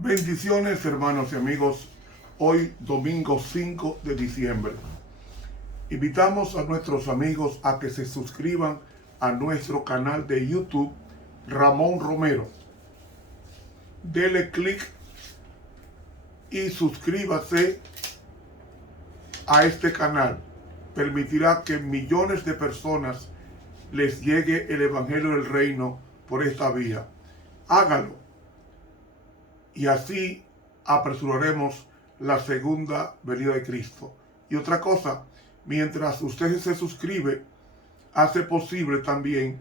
Bendiciones, hermanos y amigos. Hoy domingo 5 de diciembre. Invitamos a nuestros amigos a que se suscriban a nuestro canal de YouTube Ramón Romero. Dele clic y suscríbase a este canal. Permitirá que millones de personas les llegue el Evangelio del Reino por esta vía. Hágalo. Y así apresuraremos la segunda venida de Cristo. Y otra cosa, mientras usted se suscribe, hace posible también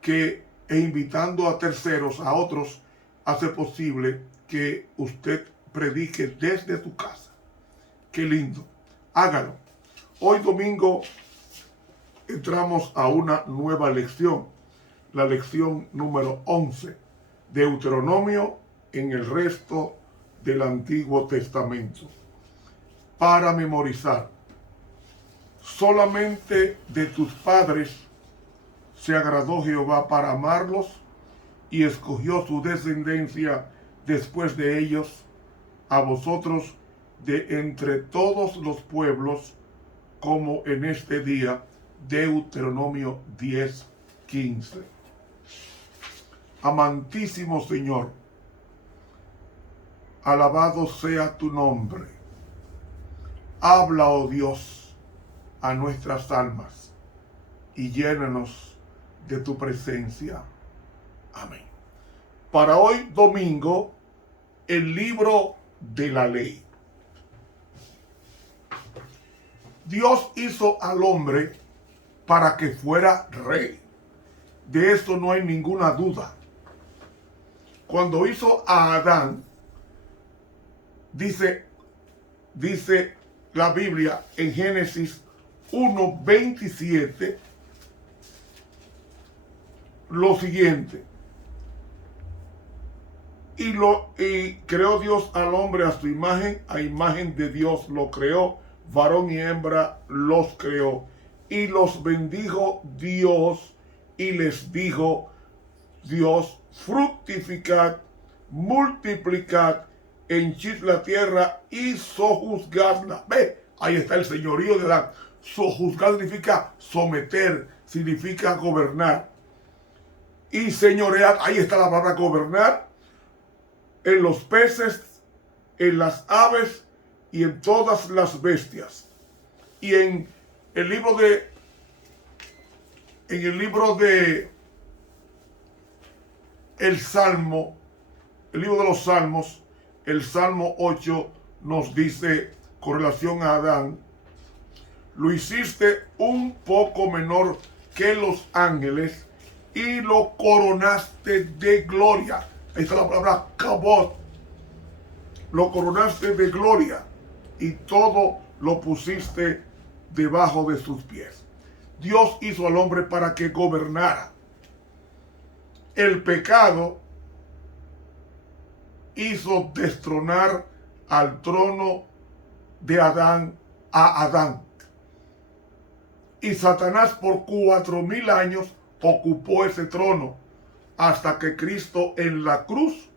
que, invitando a terceros, a otros, hace posible que usted predique desde tu casa. Qué lindo. Hágalo. Hoy domingo entramos a una nueva lección. La lección número 11. Deuteronomio en el resto del Antiguo Testamento. Para memorizar. Solamente de tus padres se agradó Jehová para amarlos y escogió su descendencia después de ellos, a vosotros de entre todos los pueblos, como en este día. Deuteronomio 10:15. Amantísimo Señor, alabado sea tu nombre. Habla, oh Dios, a nuestras almas y llénanos de tu presencia. Amén. Para hoy domingo, el libro de la ley. Dios hizo al hombre para que fuera rey. De esto no hay ninguna duda. Cuando hizo a Adán, dice la Biblia en Génesis 1:27 lo siguiente: y creó Dios al hombre a su imagen, a imagen de Dios lo creó, varón y hembra los creó, y los bendijo Dios y les dijo Dios: fructificad, multiplicad, henchid la tierra y sojuzgadla. Ve, ahí está el señorío de Adán. Sojuzgar significa someter, significa gobernar. Y señorear, ahí está la palabra gobernar, en los peces, en las aves y en todas las bestias. Y en el libro de el Salmo, el libro de los Salmos, el Salmo 8 nos dice con relación a Adán: lo hiciste un poco menor que los ángeles y lo coronaste de gloria. Ahí está la palabra kabod. Lo coronaste de gloria y todo lo pusiste debajo de sus pies. Dios hizo al hombre para que gobernara. El pecado hizo destronar al trono de Adán a Adán. Y Satanás por 4000 años ocupó ese trono, hasta que Cristo en la cruz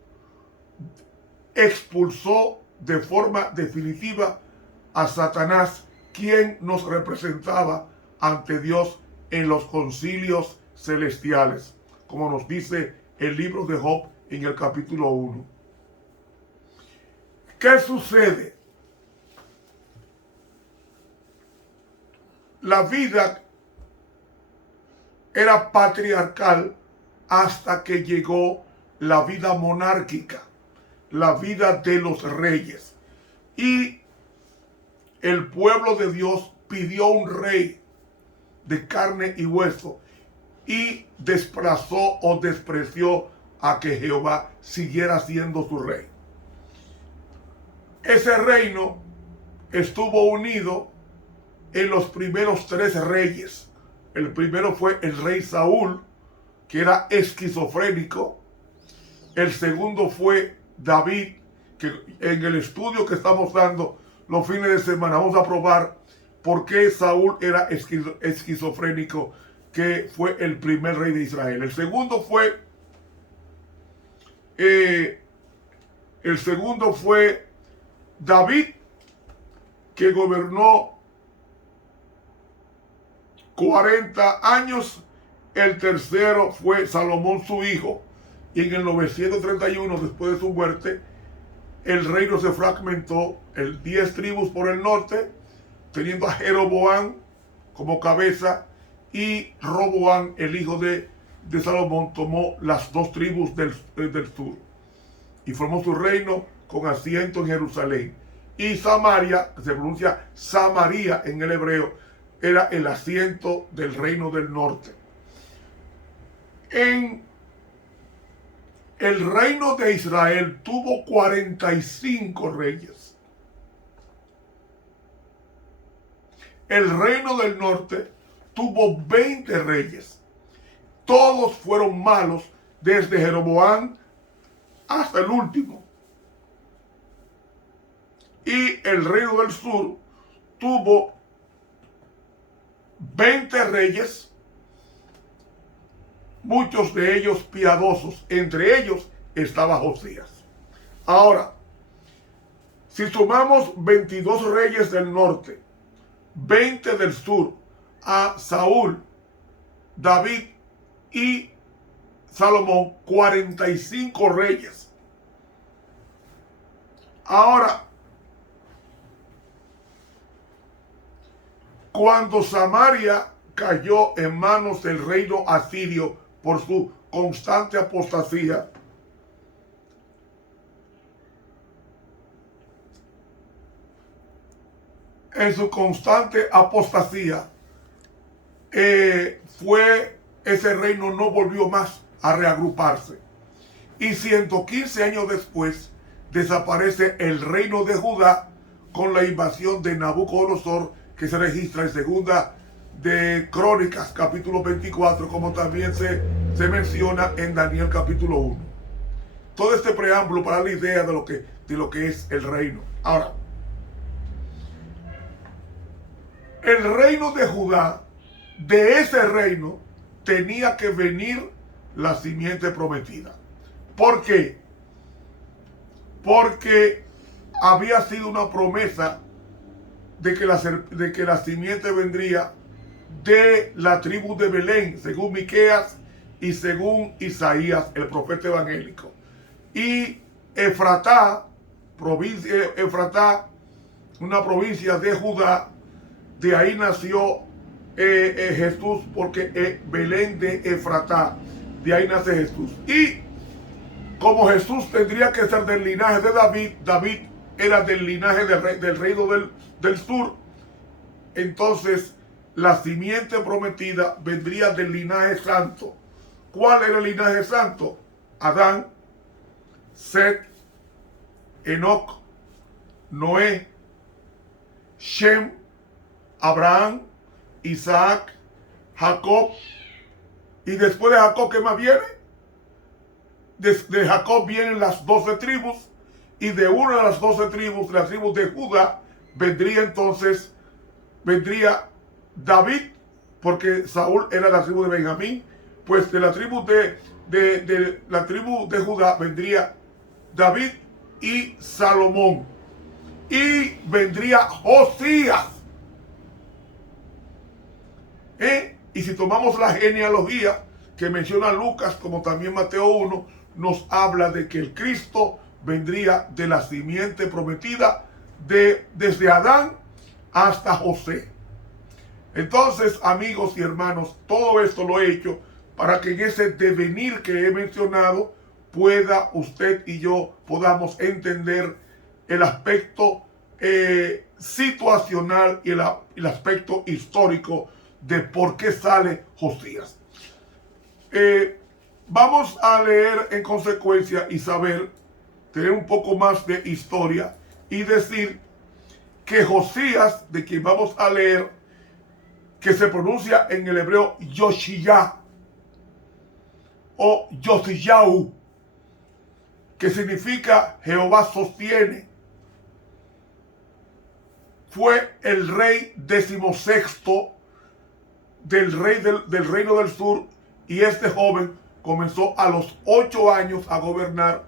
expulsó de forma definitiva a Satanás, quien nos representaba ante Dios en los concilios celestiales, como nos dice el libro de Job en el capítulo 1. ¿Qué sucede? La vida era patriarcal hasta que llegó la vida monárquica, la vida de los reyes. Y el pueblo de Dios pidió un rey de carne y hueso y desplazó o despreció a que Jehová siguiera siendo su rey. Ese reino estuvo unido en los primeros 3 reyes. El primero fue el rey Saúl, que era esquizofrénico. El segundo fue David, que en el estudio que estamos dando los fines de semana vamos a probar por qué Saúl era esquizofrénico, que fue el primer rey de Israel. El segundo fue El segundo fue David, que gobernó 40 años. El tercero fue Salomón, su hijo. Y en el 931, después de su muerte, el reino se fragmentó en 10 tribus por el norte, teniendo a Jeroboam como cabeza, y Roboam, el hijo de Salomón, tomó las 2 tribus del sur y formó su reino con asiento en Jerusalén. Y Samaria, que se pronuncia Samaria en el hebreo, era el asiento del reino del norte. En el reino de Israel tuvo 45 reyes. El reino del norte tuvo 20 reyes. Todos fueron malos, desde Jeroboam hasta el último. Y el reino del sur tuvo 20 reyes, muchos de ellos piadosos. Entre ellos estaba Josías. Ahora, si sumamos 22 reyes del norte, 20 del sur, a Saúl, David y Salomón, 45 reyes. Ahora, cuando Samaria cayó en manos del reino asirio por su constante apostasía, ese reino no volvió más a reagruparse. Y 115 años después desaparece el reino de Judá con la invasión de Nabucodonosor, que se registra en Segunda de Crónicas capítulo 24, como también se menciona en Daniel capítulo 1. Todo este preámbulo para la idea de lo que es el reino. Ahora, el reino de Judá, de ese reino tenía que venir la simiente prometida. ¿Por qué? Porque había sido una promesa de que la simiente vendría de la tribu de Belén, según Miqueas y según Isaías, el profeta evangélico. Y Efratá, una provincia de Judá, de ahí nació Jesús, porque Belén de Efratá, de ahí nace Jesús. Y como Jesús tendría que ser del linaje de David, David era del linaje del reino del sur, entonces la simiente prometida vendría del linaje santo. ¿Cuál era el linaje santo? Adán, Set, Enoc, Noé, Shem, Abraham, Isaac, Jacob. Y después de Jacob, ¿qué más viene? De Jacob vienen las 12 tribus, y de una de las 12 tribus, la tribu de Judá, vendría David, porque Saúl era la tribu de Benjamín. Pues de la tribu de Judá vendría David y Salomón, y vendría Josías. Y si tomamos la genealogía que menciona Lucas, como también Mateo 1, nos habla de que el Cristo vendría de la simiente prometida desde Adán hasta José. Entonces, amigos y hermanos, todo esto lo he hecho para que en ese devenir que he mencionado pueda usted y yo podamos entender el aspecto situacional y el aspecto histórico de por qué sale Josías. Vamos a leer en consecuencia y tener un poco más de historia y decir que Josías, de quien vamos a leer, que se pronuncia en el hebreo Yoshiyah o Yosiyau, que significa Jehová sostiene, fue el rey 16º del reino del sur, y este joven comenzó a los 8 años a gobernar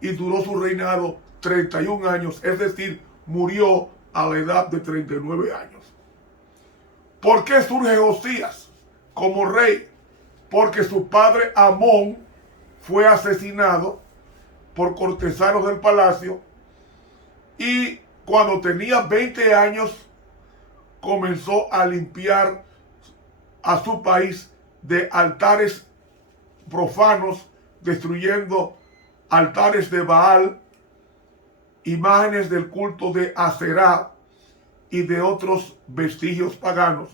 y duró su reinado 31 años, es decir, murió a la edad de 39 años. ¿Por qué surge Josías como rey? Porque su padre Amón fue asesinado por cortesanos del palacio y cuando tenía 20 años comenzó a limpiar a su país de altares profanos, destruyendo altares de Baal, imágenes del culto de Aserá y de otros vestigios paganos.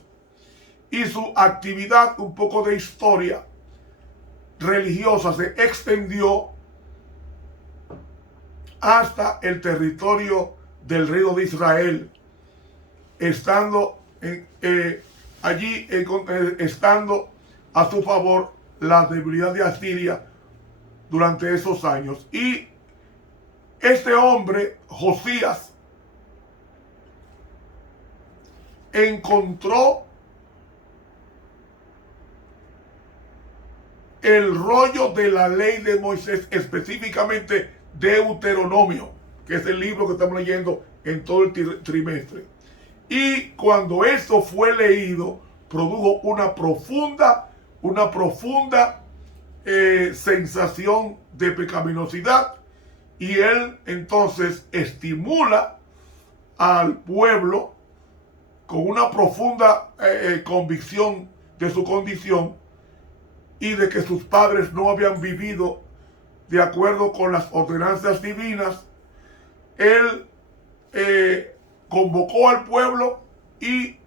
Y su actividad, un poco de historia religiosa, se extendió hasta el territorio del reino de Israel, estando estando a su favor la debilidad de Asiria durante esos años. Y este hombre, Josías, encontró el rollo de la ley de Moisés, específicamente Deuteronomio, que es el libro que estamos leyendo en todo el trimestre. Y cuando esto fue leído, produjo una profunda sensación de pecaminosidad, y él entonces estimula al pueblo con una profunda convicción de su condición y de que sus padres no habían vivido de acuerdo con las ordenanzas divinas. Él convocó al pueblo y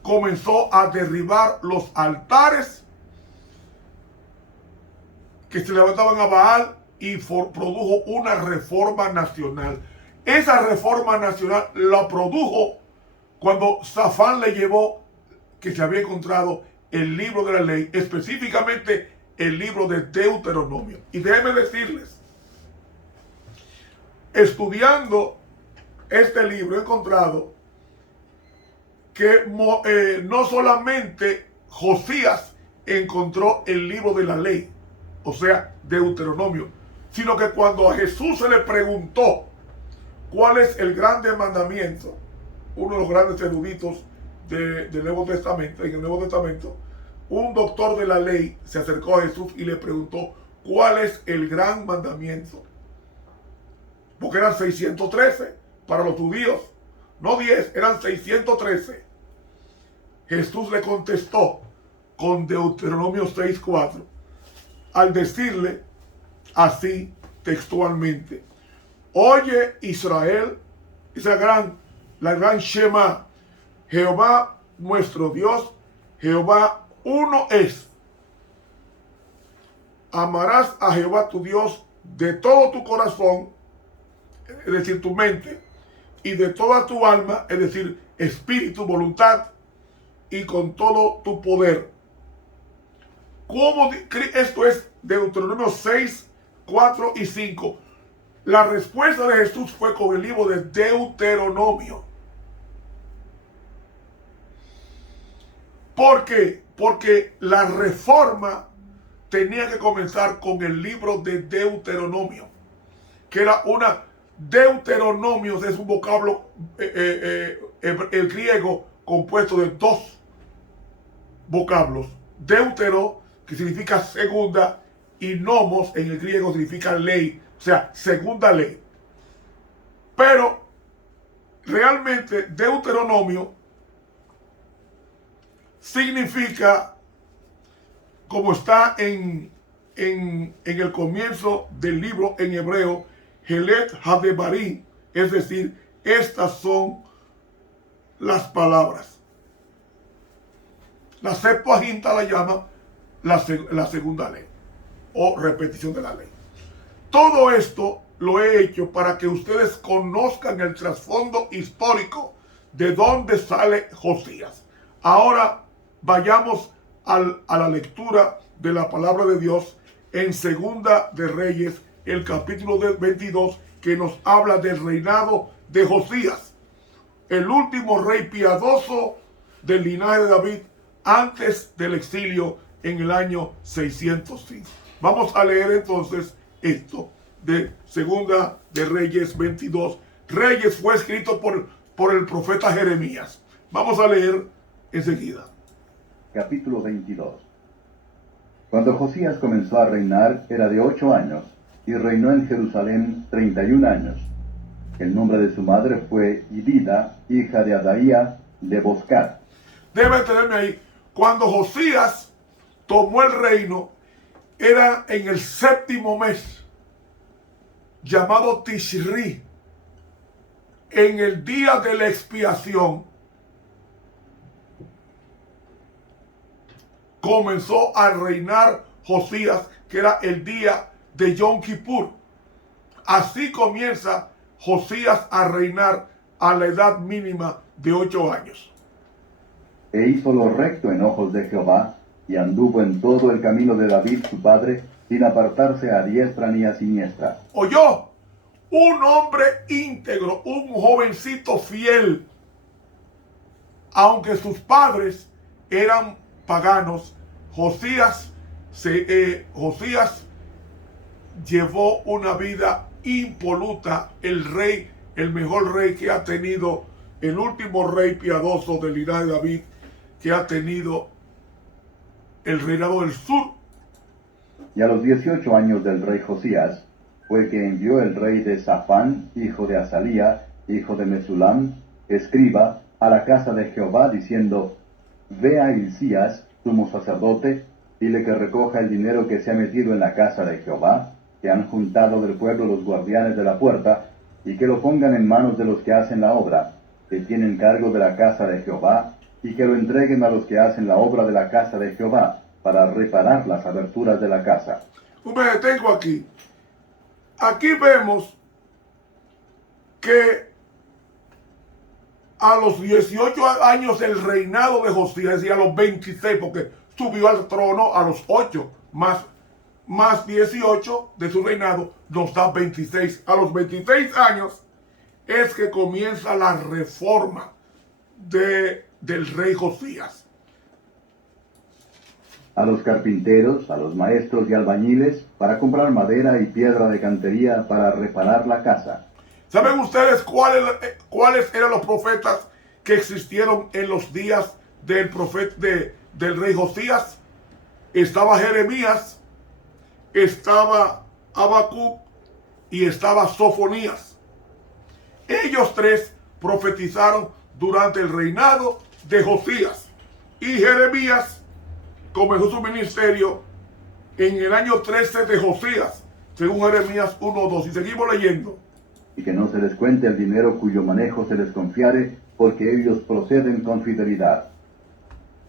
comenzó a derribar los altares que se levantaban a Baal y produjo una reforma nacional. Esa reforma nacional la produjo cuando Safán le llevó que se había encontrado el libro de la ley, específicamente el libro de Deuteronomio. Y déjenme decirles, estudiando este libro he encontrado que no solamente Josías encontró el libro de la ley, o sea, Deuteronomio, sino que cuando a Jesús se le preguntó cuál es el grande mandamiento, uno de los grandes eruditos del Nuevo Testamento, en el Nuevo Testamento, un doctor de la ley se acercó a Jesús y le preguntó cuál es el gran mandamiento, porque eran 613 para los judíos, no 10, eran 613. Jesús le contestó con Deuteronomio 6:4, al decirle así textualmente: oye Israel, esa la gran Shema, Jehová nuestro Dios, Jehová uno es. Amarás a Jehová tu Dios de todo tu corazón, es decir, tu mente, y de toda tu alma, es decir, espíritu, voluntad, y con todo tu poder. ¿Cómo? Esto es Deuteronomio 6, 4 y 5. La respuesta de Jesús fue con el libro de Deuteronomio. ¿Por qué? Porque la reforma tenía que comenzar con el libro de Deuteronomio, que era una... Deuteronomio es un vocablo el griego compuesto de dos vocablos. Deutero, que significa segunda, y nomos en el griego significa ley, o sea, segunda ley. Pero realmente Deuteronomio significa, como está en el comienzo del libro en hebreo, Helet Hadebarim, es decir, estas son las palabras. La Septuaginta la llama la segunda ley o repetición de la ley. Todo esto lo he hecho para que ustedes conozcan el trasfondo histórico de dónde sale Josías. Ahora vayamos a la lectura de la palabra de Dios en Segunda de Reyes, el capítulo 22, que nos habla del reinado de Josías, el último rey piadoso del linaje de David antes del exilio en el año 605. Vamos a leer entonces esto de Segunda de Reyes 22. Reyes fue escrito por el profeta Jeremías. Vamos a leer enseguida. Capítulo 22. Cuando Josías comenzó a reinar, era de 8 años, y reinó en Jerusalén 31 años. El nombre de su madre fue Idida, hija de Adaía de Boscat. Debe tenerme ahí. Cuando Josías tomó el reino, era en el 7º mes, llamado Tishri, en el día de la expiación. Comenzó a reinar Josías, que era el día de Yom Kippur. Así comienza Josías a reinar a la edad mínima de 8 años. E hizo lo recto en ojos de Jehová, y anduvo en todo el camino de David su padre, sin apartarse a diestra ni a siniestra. Oyó, un hombre íntegro, un jovencito fiel, aunque sus padres eran paganos. Josías llevó una vida impoluta. El rey, el mejor rey que ha tenido, el último rey piadoso del linaje de David que ha tenido el reinado del sur. Y a los 18 años del rey Josías, fue que envió el rey de Safán, hijo de Azalía, hijo de Mesulam, escriba, a la casa de Jehová, diciendo: Ve a Hilcías, sumo sacerdote, dile que recoja el dinero que se ha metido en la casa de Jehová, que han juntado del pueblo los guardianes de la puerta, y que lo pongan en manos de los que hacen la obra, que tienen cargo de la casa de Jehová, y que lo entreguen a los que hacen la obra de la casa de Jehová, para reparar las aberturas de la casa. Me detengo aquí. Aquí vemos que a los 18 años del reinado de Josías, es decir, a los 26, porque subió al trono a los 8, más 18 de su reinado, nos da 26. A los 26 años es que comienza la reforma del rey Josías. A los carpinteros, a los maestros y albañiles, para comprar madera y piedra de cantería para reparar la casa. ¿Saben ustedes cuáles eran los profetas que existieron en los días del rey Josías? Estaba Jeremías, estaba Habacuc y estaba Sofonías. Ellos tres profetizaron durante el reinado de Josías. Y Jeremías comenzó su ministerio en el año 13 de Josías, según Jeremías 1:2. Y seguimos leyendo. Y que no se les cuente el dinero cuyo manejo se les confiare, porque ellos proceden con fidelidad.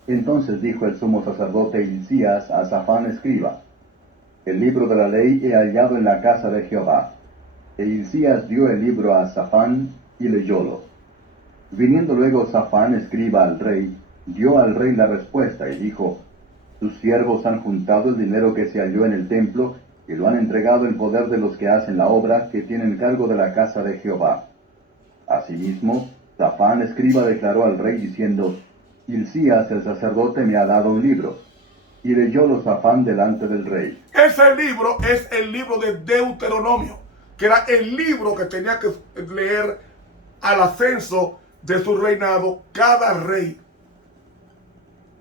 Entonces dijo el sumo sacerdote Hilcías a Safán escriba: El libro de la ley he hallado en la casa de Jehová. E Hilcías dio el libro a Safán y leyólo. Viniendo luego Safán escriba al rey, dio al rey la respuesta y dijo: Tus siervos han juntado el dinero que se halló en el templo, y lo han entregado en poder de los que hacen la obra, que tienen cargo de la casa de Jehová. Asimismo, Safán escriba declaró al rey diciendo: Hilcías el sacerdote me ha dado un libro. Y leyólo Safán delante del rey. Ese libro es el libro de Deuteronomio, que era el libro que tenía que leer al ascenso de su reinado. Cada rey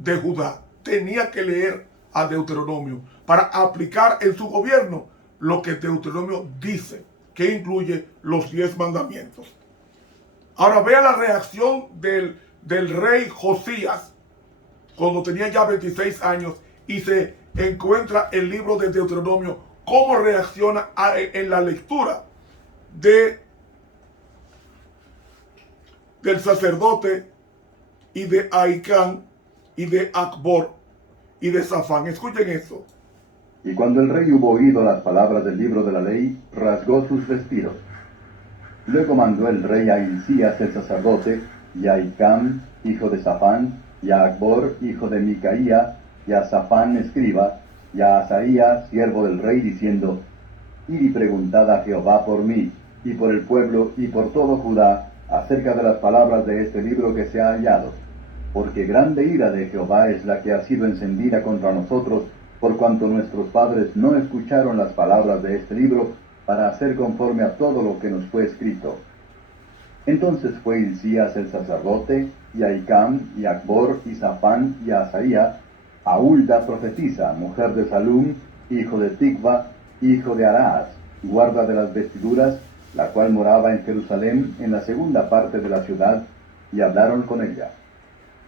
de Judá tenía que leer a Deuteronomio para aplicar en su gobierno lo que Deuteronomio dice, que incluye los 10 mandamientos. Ahora vea la reacción del rey Josías cuando tenía ya 26 años y se encuentra el libro de Deuteronomio, cómo reacciona en la lectura del sacerdote y de Ahicam y de Acbor y de Safán. Escuchen esto. Y cuando el rey hubo oído las palabras del libro de la ley, rasgó sus vestidos. Luego mandó el rey a Hilcías el sacerdote, y a Ahicam, hijo de Safán, y a Acbor, hijo de Micaía, y a Safán escriba, y a Asaía, siervo del rey, diciendo: Id y preguntad a Jehová por mí, y por el pueblo, y por todo Judá, acerca de las palabras de este libro que se ha hallado. Porque grande ira de Jehová es la que ha sido encendida contra nosotros, por cuanto nuestros padres no escucharon las palabras de este libro para hacer conforme a todo lo que nos fue escrito. Entonces fue Hilcías el sacerdote, y Ahicam, y Acbor, y Safán, y Asaía, a Hulda profetisa, mujer de Salum, hijo de Ticva, hijo de Araas, guarda de las vestiduras, la cual moraba en Jerusalén, en la segunda parte de la ciudad, y hablaron con ella.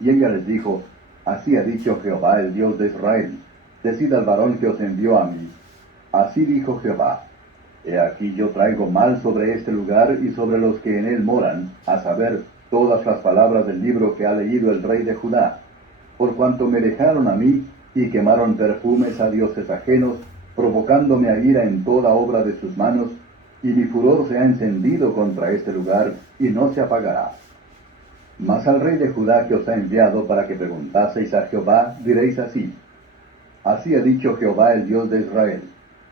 Y ella les dijo, así ha dicho Jehová, el Dios de Israel, decid al varón que os envió a mí. Así dijo Jehová, he aquí yo traigo mal sobre este lugar y sobre los que en él moran, a saber, todas las palabras del libro que ha leído el rey de Judá, por cuanto me dejaron a mí y quemaron perfumes a dioses ajenos, provocándome a ira en toda obra de sus manos, y mi furor se ha encendido contra este lugar, y no se apagará. Mas al rey de Judá que os ha enviado para que preguntaseis a Jehová, diréis así, así ha dicho Jehová el Dios de Israel,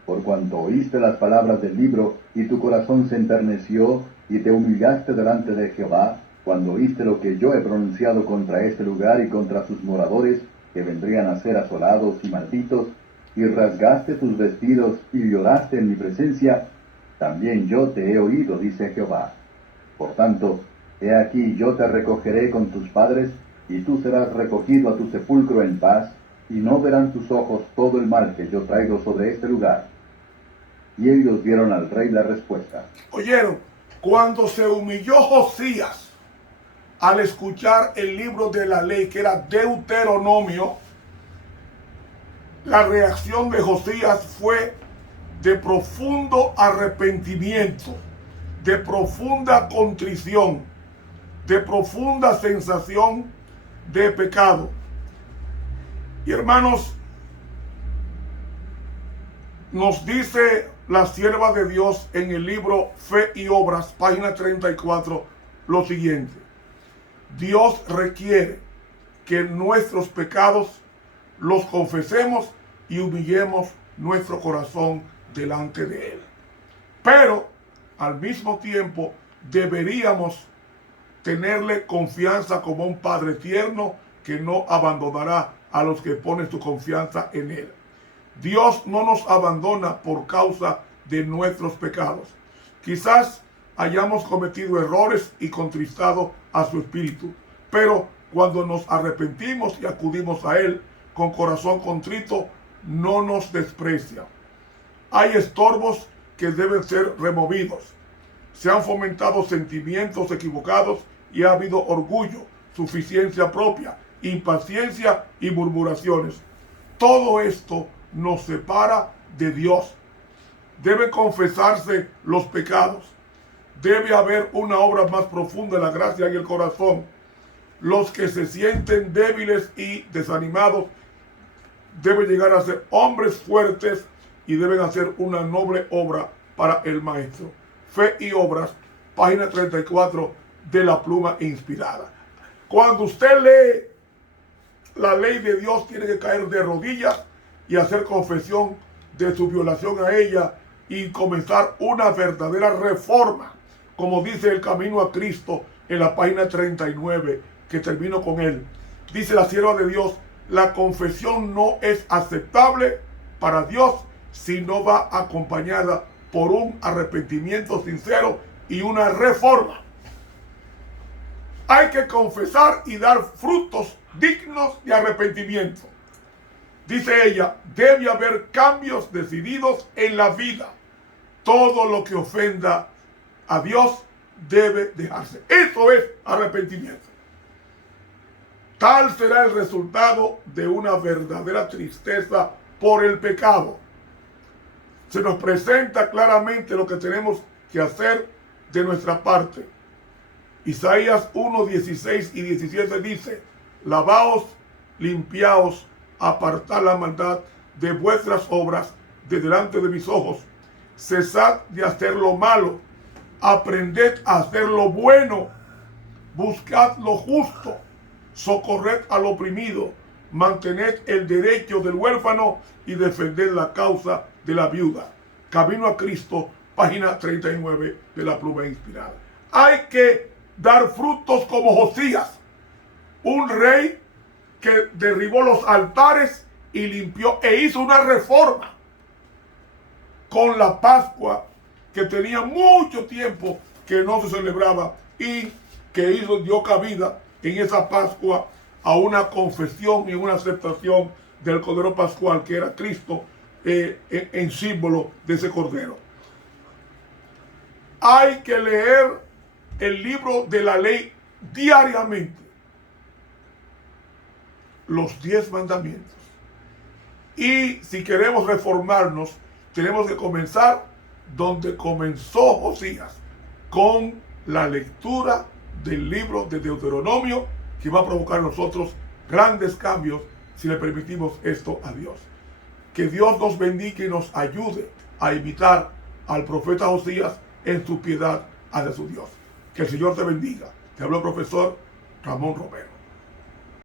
por cuanto oíste las palabras del libro, y tu corazón se enterneció, y te humillaste delante de Jehová, cuando oíste lo que yo he pronunciado contra este lugar y contra sus moradores, que vendrían a ser asolados y malditos, y rasgaste tus vestidos y lloraste en mi presencia, también yo te he oído, dice Jehová. Por tanto, he aquí yo te recogeré con tus padres, y tú serás recogido a tu sepulcro en paz, y no verán tus ojos todo el mal que yo traigo sobre este lugar. Y ellos dieron al rey la respuesta. Oyeron, cuando se humilló Josías al escuchar el libro de la ley, que era Deuteronomio, la reacción de Josías fue de profundo arrepentimiento, de profunda contrición, de profunda sensación de pecado. Y hermanos, nos dice la sierva de Dios en el libro Fe y Obras, página 34, lo siguiente: Dios requiere que nuestros pecados los confesemos y humillemos nuestro corazón delante de Él. Pero al mismo tiempo deberíamos tenerle confianza como un Padre tierno que no abandonará a los que ponen su confianza en Él. Dios no nos abandona por causa de nuestros pecados. Quizás hayamos cometido errores y contristado a su espíritu, pero cuando nos arrepentimos y acudimos a Él con corazón contrito, no nos desprecia. Hay estorbos que deben ser removidos. Se han fomentado sentimientos equivocados y ha habido orgullo, suficiencia propia, impaciencia y murmuraciones. Todo esto nos separa de Dios. Debe confesarse los pecados. Debe haber una obra más profunda de la gracia en el corazón. Los que se sienten débiles y desanimados deben llegar a ser hombres fuertes y deben hacer una noble obra para el Maestro. Fe y Obras, página 34 de la Pluma Inspirada. Cuando usted lee la ley de Dios, tiene que caer de rodillas y hacer confesión de su violación a ella y comenzar una verdadera reforma, como dice el Camino a Cristo en la página 39, que termino con él. Dice la sierva de Dios: la confesión no es aceptable para Dios si no va acompañada por un arrepentimiento sincero y una reforma. Hay que confesar y dar frutos dignos de arrepentimiento. Dice ella, debe haber cambios decididos en la vida. Todo lo que ofenda a Dios debe dejarse. Eso es arrepentimiento. Tal será el resultado de una verdadera tristeza por el pecado. Se nos presenta claramente lo que tenemos que hacer de nuestra parte. Isaías 1, 16 y 17 dice: lavaos, limpiaos, apartad la maldad de vuestras obras de delante de mis ojos. Cesad de hacer lo malo, aprended a hacer lo bueno, buscad lo justo, socorred al oprimido, mantened el derecho del huérfano y defended la causa de la viuda. Camino a Cristo, página 39 de la Pluma Inspirada. Hay que dar frutos como Josías, un rey que derribó los altares y limpió e hizo una reforma con la Pascua que tenía mucho tiempo que no se celebraba y que dio cabida en esa Pascua a una confesión y una aceptación del Cordero Pascual, que era Cristo, en símbolo de ese Cordero. Hay que leer el libro de la ley diariamente, los 10 mandamientos. Y si queremos reformarnos, tenemos que comenzar donde comenzó Josías, con la lectura del libro de Deuteronomio, que va a provocar en nosotros grandes cambios si le permitimos esto a Dios. Que Dios nos bendiga y nos ayude a imitar al profeta Josías en su piedad hacia su Dios. Que el Señor te bendiga. Te habló el profesor Ramón Romero.